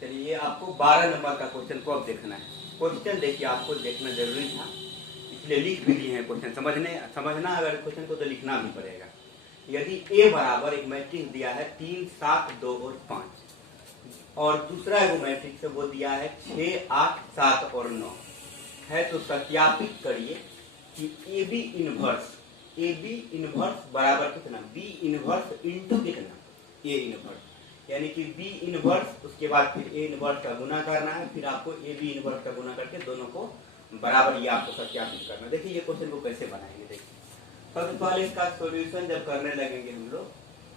चलिए आपको 12 नंबर का क्वेश्चन को अब देखना है। क्वेश्चन देखिए आपको देखना जरूरी था, इसलिए लिख भी दिए हैं क्वेश्चन। समझना अगर क्वेश्चन को तो लिखना भी पड़ेगा। यदि ए बराबर एक मैट्रिक्स दिया है 3, 7, 2 और 5 और दूसरा एगो मैट्रिक्स है वो दिया है 6, 8, 7 और 9 है, तो सत्यापित करिए कि ए बी इनवर्स बराबर कितना, बी इनवर्स इंटू कितना, ए इनवर्स, यानी कि बी इनवर्स उसके बाद फिर ए इनवर्स का गुना करना है, फिर आपको ए बी इनवर्स का गुना करके दोनों को बराबर ये आपको सत्यापित करना है। देखिए ये क्वेश्चन को कैसे बनाएंगे। देखिए सबसे पहले इसका सॉल्यूशन जब करने लगेंगे हम लोग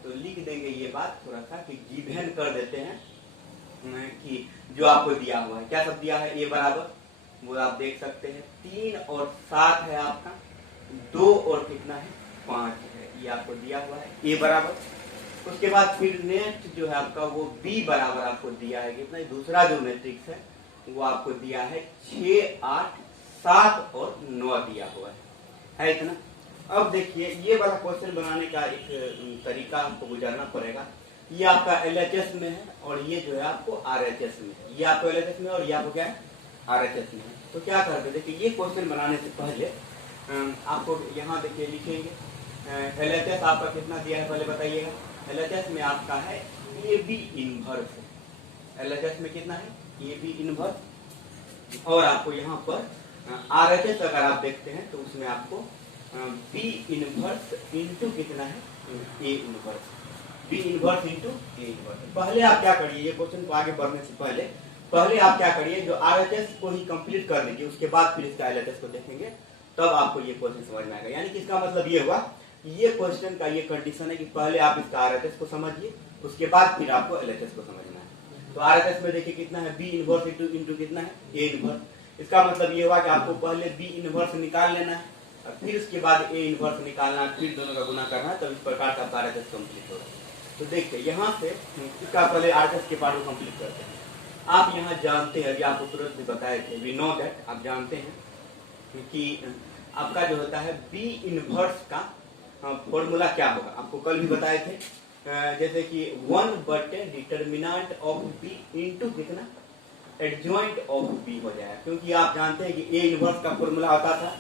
तो लिख देंगे ये बात थोड़ा सा कि गिवन कर देते हैं कि जो आपको दिया हुआ है, क्या सब दिया है, ए बराबर वो आप देख सकते हैं 3 और 7 है आपका, 2 और कितना है 5 है, ये आपको दिया हुआ है ए बराबर। उसके बाद फिर नेक्स्ट जो है आपका वो बी बराबर आपको दिया है कितना, दूसरा जो मैट्रिक्स है वो आपको दिया है 6, 8, 7 और 9 दिया हुआ है इतना। अब देखिए ये वाला क्वेश्चन बनाने का एक तरीका आपको गुजारना पड़ेगा। ये आपका LHS में है और ये जो है आपको RHS में है, ये आपको LHS में और ये आपको क्या है RHS में है। तो क्या करते देखिए ये क्वेश्चन बनाने से पहले आपको यहाँ देखिए लिखेंगे LHS आपका कितना दिया है पहले बताइएगा। LHS में आपका है AB इनवर्स, LHS में कितना है AB इनवर्स, और आपको यहाँ पर RHS अगर आप देखते हैं तो उसमें आपको B इनवर्स इंटू कितना है A inverse, B inverse into A inverse. पहले आप क्या करिए, ये क्वेश्चन को आगे बढ़ने से पहले आप क्या करिए, जो RHS को ही कंप्लीट कर लीजिए, उसके बाद फिर इसका LHS को देखेंगे, तब आपको ये क्वेश्चन समझ में आएगा। यानी कि इसका मतलब ये हुआ, ये क्वेश्चन का ये कंडीशन है कि पहले आप इसका RHS को समझिए, उसके बाद फिर आपको LHS को समझना है। तो RHS में देखिए कितना है B इनवर्स इंटू कितना है A इनवर्स। इसका मतलब ये हुआ कि आपको पहले B इनवर्स निकाल लेना है और फिर उसके बाद A इनवर्स निकालना है, फिर दोनों का गुना करना है, तब इस प्रकार का RHS कंप्लीट होगा। तो देखिए यहाँ से इसका पहले RHS के पार्ट को कंप्लीट करते हैं। आप यहाँ जानते हैं, अभी आपको तुरंत भी बताए थे, वी नो दैट, आप जानते हैं कि आपका जो होता है बी इनवर्स का फॉर्मूला क्या होगा, आपको कल भी बताए थे। जैसे कि 1/, डिटर्मिनेंट ऑफ बी इंटू कितना, एडजॉइंट ऑफ बी हो जाएगा, क्योंकि आप जानते हैं कि ए इनवर्स का फॉर्मूला होता था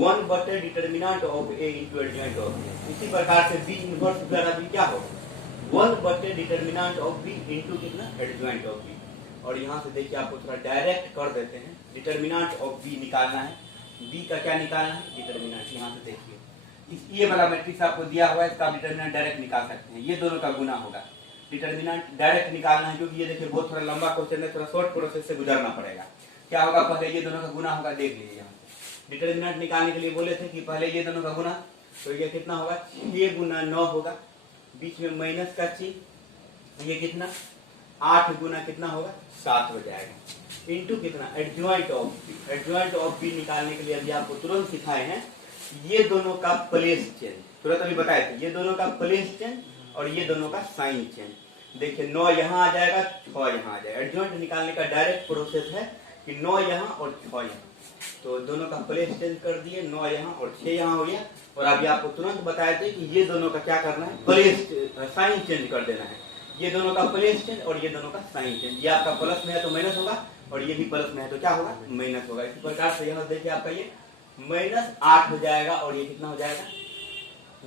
1/, determinant of A into adjoint of B. इसी प्रकार से बी इनवर्स द्वारा भी क्या होगा 1/, डिटर्मिनेंट ऑफ बी इंटू कितना, एडजॉइंट ऑफ बी। और यहाँ से देखिए आपको थोड़ा डायरेक्ट कर देते हैं, डिटर्मिनेंट ऑफ बी निकालना है, बी का क्या निकालना है डिटर्मिनेंट। यहाँ से देखिए इस ये वाला मैट्रिक्स आपको दिया हुआ है, इसका डिटर्मिनेंट डायरेक्ट निकाल सकते हैं, ये दोनों का गुना होगा, डिटर्मिनेंट डायरेक्ट निकालना है, क्योंकि ये देखिए बहुत थोड़ा लंबा क्वेश्चन है, थोड़ा शॉर्ट प्रोसेस से गुजरना पड़ेगा। क्या होगा, पहले ये दोनों का गुना होगा, देख लीजिए यहाँ से डिटर्मिनेंट निकालने के लिए बोले थे कि पहले ये दोनों का गुना, तो ये कितना होगा 6 गुना 9 होगा, बीच में माइनस का चिन्ह, ये कितना 8 गुना कितना होगा 7 हो जाएगा, इंटू कितना adjoint of B. Adjoint of B निकालने के लिए अभी आपको तुरंत सिखाए हैं, ये दोनों का प्लेस चेंज, तुरंत अभी बताए थे, ये दोनों का प्लेस चेंज और ये दोनों का साइन चेंज। देखिए 9 यहाँ आ जाएगा, 6 यहाँ आ जाएगा। एडजॉइंट निकालने का डायरेक्ट प्रोसेस है कि 9 यहाँ और 6 यहाँ, तो दोनों का प्लेस चेंज कर दिए, 9 यहाँ और 6 यहाँ हो गया। और अभी आपको तुरंत बताए थे कि ये दोनों का क्या करना है, प्लेस साइन चेंज कर देना है, ये दोनों का प्लेस चेंज और ये दोनों का साइन चेंज। ये आपका प्लस में है तो माइनस होगा और ये भी प्लस में है तो क्या होगा माइनस होगा। इस प्रकार से यहाँ देखिए आपका ये -8 हो जाएगा और ये कितना हो जाएगा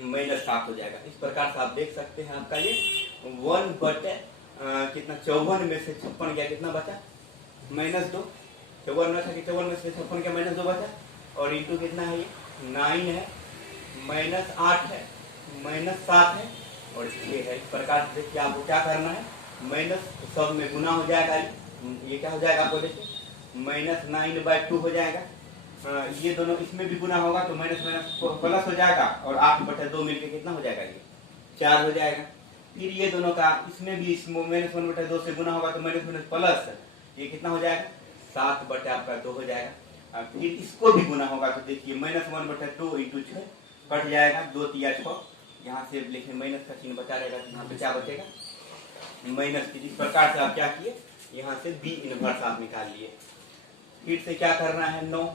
-7 हो जाएगा। इस प्रकार से आप देख सकते हैं आपका ये 1/, कितना 54 में से 56 गया, कितना बचा -2, 54 में था कि 54 में से 56 गया -2 बचा, और इंटू कितना है ये 9 है, -8 है, -7 है और 6 है। इस प्रकार से देखिए आपको क्या करना है, माइनस सब में गुना हो जाएगा, ये क्या हो जाएगा आपको देखिए -9/2 हो जाएगा। ये दोनों इसमें भी गुना होगा तो माइनस प्लस हो जाएगा और 8/2 मिलके कितना हो जाएगा, ये 4 हो जाएगा। फिर ये दोनों का इसमें भी इस -1/2 से गुना होगा तो माइनस प्लस, ये कितना हो जाएगा 7/2 हो जाएगा। फिर इसको भी गुना होगा तो देखिए -1/2 इंटू 6 कट जाएगा, 2 तिया 6, यहाँ से लेकिन माइनस का चिन्ह बचा रहेगा, तो यहाँ पे क्या बचेगा माइनस। इस प्रकार से आप क्या किए, यहाँ से बी इनवर्स आप निकाल लिए। फिर से क्या करना है 9,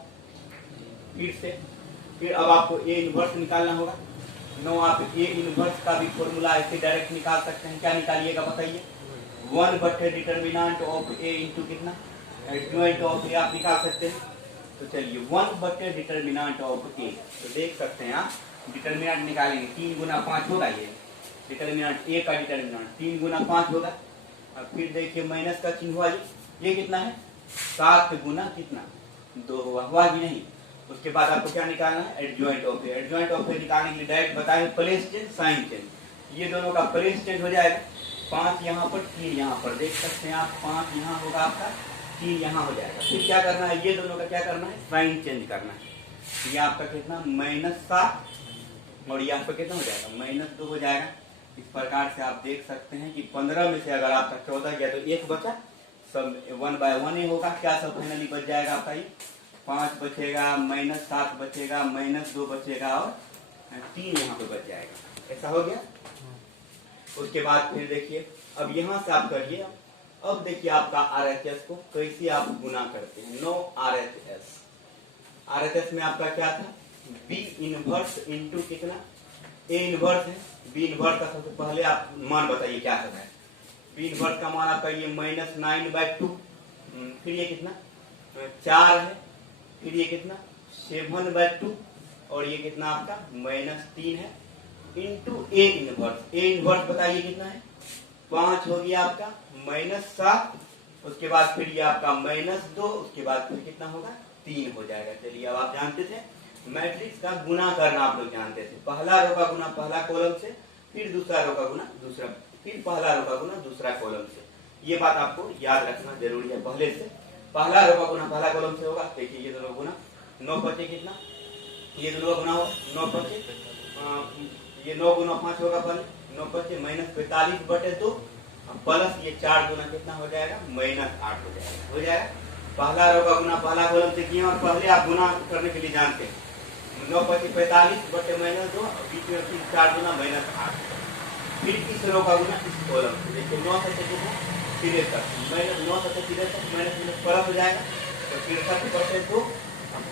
फिर अब आपको ए इनवर्स निकालना होगा। 9 आप ए इनवर्स का भी फॉर्मूला ऐसे डायरेक्ट निकाल सकते हैं, क्या निकालिएगा बताइए 1 बटे डिटर्मिनेंट ऑफ ए इंटू कितना एडजॉइंट ऑफ ए आप निकाल सकते हैं। तो चलिए 1 बटे डिटर्मिनेंट ऑफ ए, तो देख सकते हैं आप डिटर्मिनेंट निकालेंगे 3 गुना 5 होगा, ये डिटर्मिनेंट ए का डिटर्मिनेंट 3 गुना 5 होगा। अब फिर देखिए माइनस का चिन्ह हुआ, ये कितना है 7 गुना कितना 2 हुआ कि नहीं। उसके बाद आपको क्या निकालना है adjoint of A. Adjoint of A निकालने के लिए डायरेक्ट बताएं प्लेस चेंज साइन चेंज, ये दोनों का प्लेस चेंज हो जाएगा। 5 यहाँ पर 3 यहाँ पर, देख सकते हैं आप 5 यहाँ होगा आपका 3 यहाँ हो जाएगा। फिर क्या करना है ये दोनों का क्या करना है साइन चेंज करना है। ये आपका कितना -7 और ये आपका कितना हो जाएगा -2 हो जाएगा। इस प्रकार से आप देख सकते हैं कि 15 में से अगर आपका 14 गया तो 1 बचा, सब 1 बाय 1 ही होगा। क्या सब फाइनली बच जाएगा आपका, ये 5 बचेगा, -7 बचेगा, -2 बचेगा और 3 यहाँ पे बच जाएगा। ऐसा हो गया। उसके बाद फिर देखिए अब यहाँ से आप करिए। अब देखिए आपका RHS को कैसे आप गुना करते हैं। नो RHS में आपका क्या था B इनवर्स इंटू कितना A इनवर्स है। B इनवर्स का सबसे पहले आप मान बताइए क्या सब है। B इनवर्स का मान आपका ये -9/2, फिर ये कितना 4 है, फिर ये कितना 7/2 और ये कितना आपका -3 है into A inverse. A inverse बताइए कितना है 5 हो गया आपका -7, उसके बाद फिर ये आपका -2, उसके बाद फिर कितना होगा 3 हो जाएगा। चलिए अब आप जानते थे मैट्रिक्स का गुना करना, आप लोग जानते थे पहला रो का गुना पहला कॉलम से, फिर दूसरा रो का गुना दूसरा, फिर पहला रो का गुना दूसरा कॉलम से। ये बात आपको याद रखना जरूरी है पहले से। पहला रो का गुना पहला कॉलम से होगा। देखिए ये दोनों गुना 9 बचे कितना, ये दोनों का गुना होगा 9 बचे, ये 9 गुना 5 होगा पहले 9 बचे -45/2 प्लस ये 4 गुना कितना हो जाएगा -8 हो जाएगा। पहला रो का गुना पहला कॉलम से किया और पहले आप गुना करने के लिए जानते हैं 9 बचे 45/-2, बीच में फिर 4 गुना -8, फिर इस रो का गुना इस कॉलम से। देखिए 9 से कितना 63, -9 से 63 माइनस प्लस हो जाएगा, तो 63/2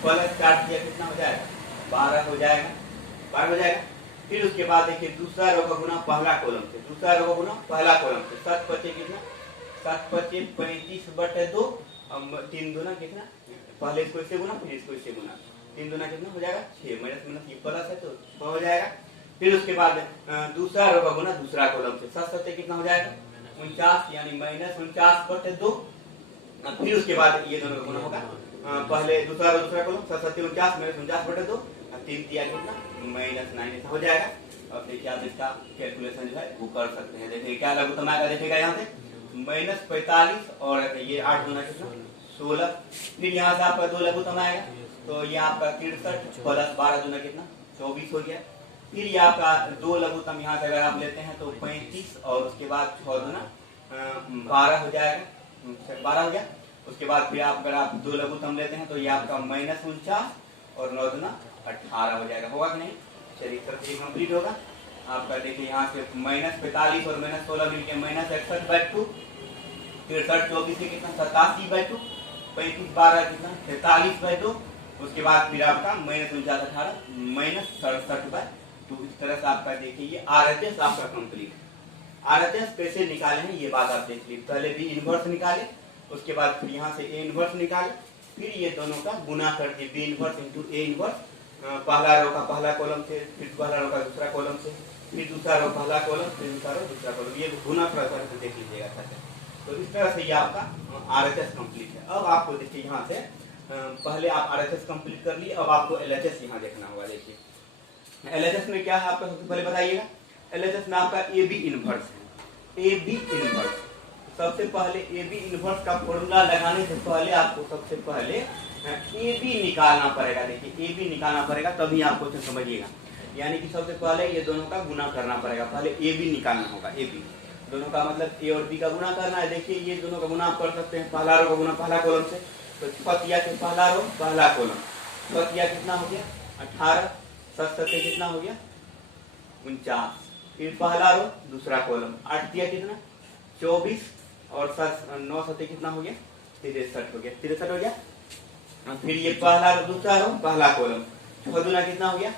प्लस 4 किया कितना हो जाएगा 12 हो जाएगा, 12 हो जाएगा। फिर उसके बाद देखिए दूसरा रो का गुना पहला कॉलम से, दूसरा रो का गुना पहला कॉलम से 7 बचे कितना 7 बचे 35/2, 3 दूना कितना, पहले इसको इससे गुना फिर इसको इससे गुना, 3 दूना कितना हो जाएगा 6, माइनस ये प्लस है तो 6 हो जाएगा। फिर उसके बाद दूसरा रो का गुना दूसरा कॉलम से 7 7 कितना हो जाएगा 49, यानी -49/2। फिर उसके बाद ये दोनों का गुना होगा पहले दूसरा रो दूसरा कॉलम 7 7 49 -49/2, 3 दिया कितना -9 हो जाएगा। अब देखिए आप इसका कैलकुलेशन जो है वो कर सकते हैं। देखिए क्या लघुत्तम आएगा, देखिएगा यहाँ से -45 और ये 8 गुना कितना 16, फिर यहाँ से आपका 2 लघुत्तम आएगा तो ये आपका 63 प्लस 12 गुना कितना 24 हो गया। फिर ये आपका 2 लघुत्तम यहाँ से अगर आप लेते हैं तो 35 और उसके बाद 6 गुना 12 हो जाएगा, 12 हो गया। उसके बाद फिर आप अगर आप 2 लघुत्तम लेते हैं तो ये आपका -49 और 9 गुना 18 हो जाएगा, होगा कि नहीं। चलिए सर ये कंप्लीट होगा आपका। देखिए यहाँ से -45 और -16 मिलके -61/2, फिर 64 से कितना 87/2, 35 12 कितना 43/2, उसके बाद फिर आपका -49 18 -67/2। इस तरह से आपका देखिए ये RHS आपका कंप्लीट है। RHS कैसे निकाले हैं ये बात आप देख लीजिए। पहले B इनवर्स निकाले, उसके बाद फिर यहाँ से A इनवर्स निकाले, फिर ये दोनों का गुना कर दिए B inverse into A inverse. पहला रो का पहला कॉलम से, फिर पहला रो का दूसरा कॉलम से, फिर दूसरा रो पहला कॉलम, फिर दूसरा रो दूसरा कॉलम, ये गुना थोड़ा सा देख लीजिएगा अच्छा। तो इस तरह से ये आपका RHS कंप्लीट है। अब आपको देखिए यहाँ से पहले आप RHS कंप्लीट कर लिए, अब आपको LHS यहाँ देखना होगा। देखिए LHS में क्या है आपका सबसे पहले बताइएगा। LHS में आपका AB इनवर्स है, AB इनवर्स। सबसे पहले AB इनवर्स का फॉर्मूला लगाने से पहले आपको सबसे पहले AB निकालना पड़ेगा। देखिए AB निकालना पड़ेगा तभी आप क्वेश्चन समझिएगा। यानी कि सबसे पहले ये दोनों का गुना करना पड़ेगा, पहले AB निकालना होगा। AB दोनों का मतलब A और B का गुना करना है। देखिए ये दोनों का गुना आप कर सकते हैं, पहला रो का गुना पहला कॉलम से, तो 6 के पहला रो पहला कॉलम, 6 कितना हो गया 18, 7 कितना हो गया 49, फिर पहला रो दूसरा कॉलम 8 कितना 24 और 9 7 कितना हो गया 63 हो गया, 63 हो गया। फिर ये पहला रो दूसरा रो पहला कॉलम 6 दूना कितना हो गया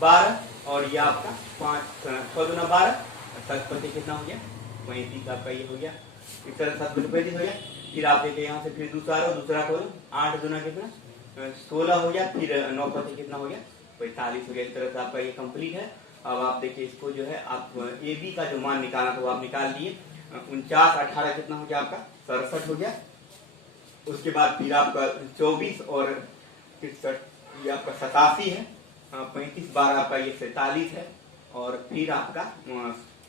12 और ये आपका 5 6 दूना 12, 7 कितना हो गया 35 आपका ये हो गया इस तरह 7 बटे 35 हो गया। फिर आप देखिए यहाँ से फिर दूसरा रो, दूसरा खोलो, 8 दूना कितना 16 हो गया, फिर 9 पते कितना हो गया 45 हो गया। इस तरह से आपका ये कंप्लीट है। अब आप देखिए इसको जो है आप ए बी का जो मान निकालना था वो आप निकाल लिए। 49 18 कितना हो गया आपका 67 हो गया। उसके बाद फिर आपका 24 और 63 ये आपका 87 है। 35 12 आपका ये 47 है। और फिर आपका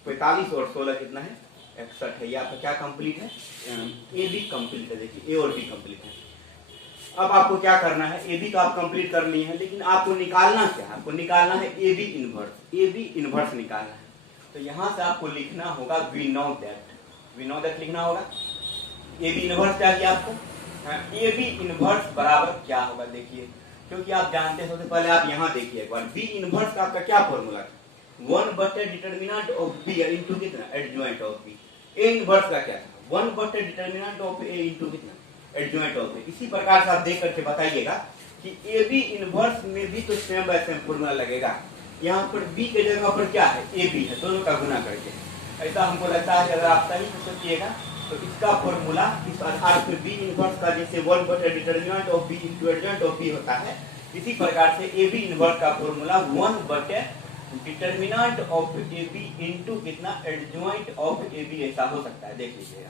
45 और 16 कितना है 61 है। ये आपका क्या कंप्लीट है, ए बी कंप्लीट है। देखिए ए और बी कंप्लीट है। अब आपको क्या करना है, ए बी तो आप कंप्लीट कर लिए हैं, लेकिन आपको निकालना क्या है, आपको निकालना है A B inverse. A B inverse निकालना है। तो यहां से आपको लिखना होगा वी नो दैट लिखना होगा। ए बी इनवर्स क्या किया आपको, ए बी इनवर्स बराबर क्या होगा देखिए, क्योंकि आप जानते हैं सबसे पहले आप यहाँ देखिए एक बार बी इनवर्स का आपका क्या फॉर्मूला था, 1 बटे डिटर्मिनेंट ऑफ बी इंटू कितना adjoint of B. A inverse का क्या था 1 बटे डिटर्मिनेंट ऑफ ए इंटू कितना एडजॉइंट ऑफ ए। इसी प्रकार से आप देख करके बताइएगा कि ए बी इनवर्स में भी तो सेम बाय सेम फॉर्मूला लगेगा। यहाँ पर बी के जगह पर क्या है ए बी है, दोनों का गुना करके। ऐसा हमको लगता है कि अगर आप सही से सोचिएगा तो इसका फॉर्मूला इस आधार पर बी इनवर्स का जैसे 1 बटे determinant of B into adjoint of B होता है, इसी प्रकार से ए बी इनवर्स का फॉर्मूला 1 बटे determinant of A B into कितना एडजॉइंट ऑफ ए बी ऐसा हो सकता है। देख लीजिएगा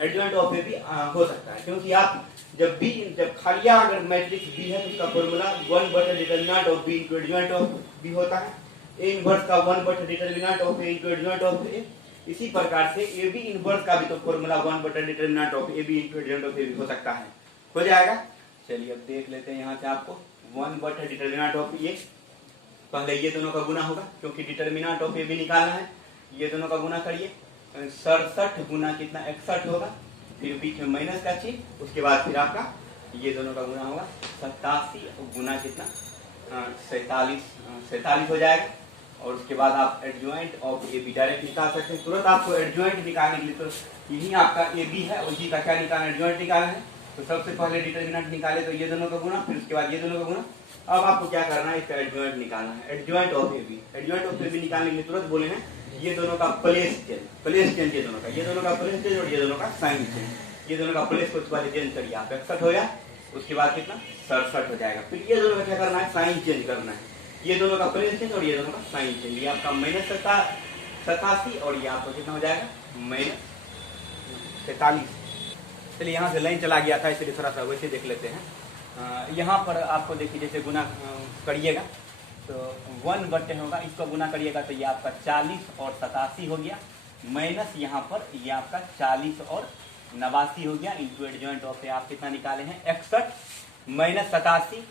एडजॉइंट ऑफ ए बी हो सकता है, क्योंकि आप जब खालिया अगर मैट्रिक्स बी है तो इसका फॉर्मूला 1 बटे determinant of B into adjoint of B होता है। ए इनवर्स का 1 बटे determinant of A into adjoint of A. इसी प्रकार से ए बी इनवर्स का भी तो फॉर्मूला 1 बटे determinant of A B into adjoint of A B हो सकता है, हो जाएगा। चलिए अब देख लेते हैं यहाँ से आपको 1 बटे डिटर्मिनेंट ऑफ ए, पहले ये दोनों का गुना होगा क्योंकि डिटर्मिनेंट ऑफ ए बी निकालना है। ये दोनों का गुना करिए, 67 गुना कितना 61 होगा, फिर बीच में माइनस का चिन्ह, उसके बाद फिर आपका ये दोनों का गुना होगा 87 गुना कितना 47 हो जाएगा। और उसके बाद आप adjoint of A B direct निकाल सकते हैं। तुरंत आपको एडजॉइंट निकालने के लिए तो यही आपका ए बी है, उसी का क्या निकालना एडजॉइंट निकालना है। तो सबसे पहले डिटर्मिनेंट निकाले तो ये दोनों का गुना, फिर उसके बाद ये दोनों का गुना। अब आपको क्या करना है, इसका एडजॉइंट निकालना है, adjoint of A B. Adjoint of A B निकालने के लिए तुरंत बोले हैं ये दोनों का प्लेस चेंज, ये दोनों का प्लेस चेंज और ये दोनों का साइन चेंज। ये दोनों का प्लेस को वाले चेंज करिए आप, 61 हो गया, उसके बाद कितना 67 हो जाएगा। फिर ये दोनों का क्या करना है, साइन चेंज करना है। ये दोनों का प्लेस चेंज और ये दोनों का साइन चेंज। ये आपका माइनस 87 और ये आपको कितना हो जाएगा माइनस 43। चलिए यहाँ से लाइन चला गया था, इसलिए थोड़ा सा वैसे देख लेते हैं। यहाँ पर आपको देखिए जैसे गुना करिएगा तो 1 बटे होगा, इसको गुना करिएगा तो ये आपका 40 और 87 हो गया, माइनस यहाँ पर ये आपका 40 और 89 हो गया, इंटू एडजॉइंट ऑफ आप कितना निकाले हैं 61 माइनस 87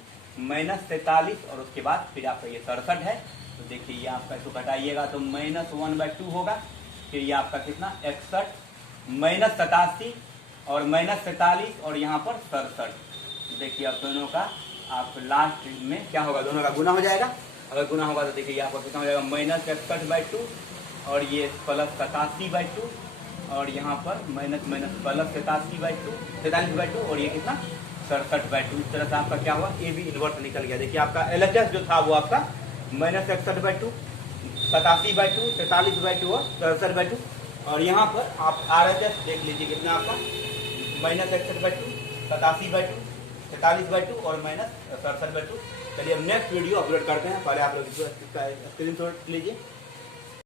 माइनस 43 और उसके बाद फिर आपका ये 67 है। तो देखिए ये आपका इसको घटाइएगा तो -1/2 होगा, फिर ये आपका कितना 61 माइनस 87 और माइनस 43 और यहाँ पर 67। देखिए अब दोनों का आप लास्ट में क्या होगा, दोनों का गुना हो जाएगा। अगर गुना होगा तो देखिए आपका कितना हो जाएगा -61/2 और ये प्लस 87/2 और यहाँ पर माइनस प्लस 43/2 और ये कितना 67/2। इस तरह से आपका क्या हुआ, ए बी इनवर्स निकल गया। देखिए आपका LHS जो था वो आपका -61/2 87/2 43/2 और 67/2 और यहाँ पर आप RHS देख लीजिए कितना आपका -61/2 87/2 43/2 और -67/2। चलिए अब नेक्स्ट वीडियो अपलोड करते हैं, पहले आप लोग इसका स्क्रीनशॉट लीजिए।